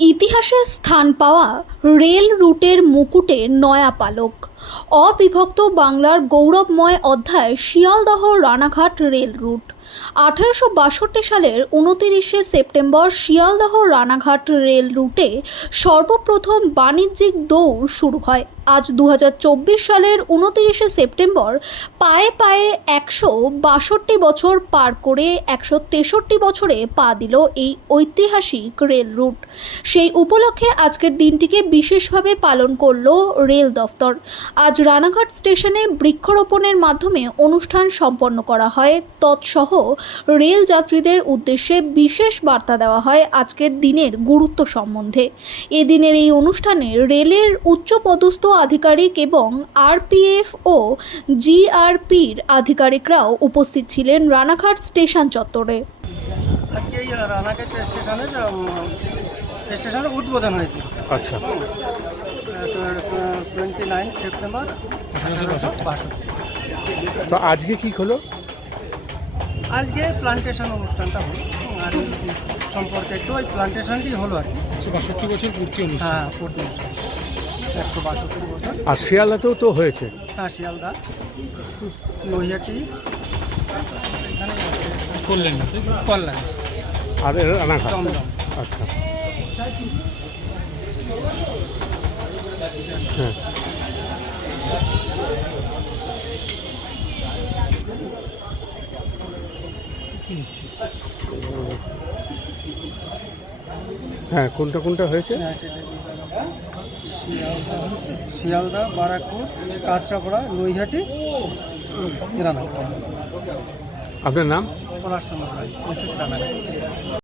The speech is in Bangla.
ইতিহাসে স্থান পাওয়া রেল রুটের মুকুটে নয়া পালক। অবিভক্ত বাংলার গৌরবময় অধ্যায় শিয়ালদহ রানাঘাট রেল রুট। আঠারোশো বাষট্টি সালের উনতিরিশে সেপ্টেম্বর শিয়ালদহ রানাঘাট রেল রুটে সর্বপ্রথম বাণিজ্যিক দৌড় শুরু হয়। আজ দু হাজার চব্বিশ সালের উনতিরিশে সেপ্টেম্বর পায়ে পায়ে একশো বাষট্টি বছর পার করে একশো তেষট্টি বছরে পা দিল এই ঐতিহাসিক রেল রুট। সেই উপলক্ষে আজকের দিনটিকে বিশেষভাবে পালন করল রেল দফতর। আজ রানাঘাট স্টেশনে বৃক্ষরোপণের মাধ্যমে অনুষ্ঠান সম্পন্ন করা হয়। তৎসহ রেল যাত্রীদের উদ্দেশ্যে বিশেষ বার্তা দেওয়া হয় আজকের দিনের গুরুত্ব সম্বন্ধে। এদিনের এই অনুষ্ঠানে রেলের উচ্চপদস্থ আধিকারিক এবং আরপিএফ ও জিআরপির আধিকারিকরাও উপস্থিত ছিলেন রানাঘাট স্টেশন চত্বরে। আজকে রানাঘাট স্টেশনের উম, স্টেশনের উদ্বোধন হয়েছে আচ্ছা। টোয়েন্টি নাইন সেপ্টেম্বর তো আজকে কি হলো? আজকে প্লান্টেশন অনুষ্ঠানটা হলো। আর সম্পর্কে একটু ওই প্লান্টেশনটি হলো আর কি। একশো বাষট্টি বছর পূর্তি অনুষ্ঠান। হ্যাঁ পূর্তি অনুষ্ঠান। একশো বাষট্টি বছর। আর শিয়ালদাতেও তো হয়েছে। হ্যাঁ শিয়ালদা আছে। করলেন কল্যাণ। আর রানাঘাট আচ্ছা। হ্যাঁ। হ্যাঁ কোনটা কোনটা হয়েছে? হ্যাঁ, শিয়ালদা বারাকপুর কাঁচরাপাড়া নৈহাটি আপনার নাম? Palash Chandra Roy S S Ranaghat.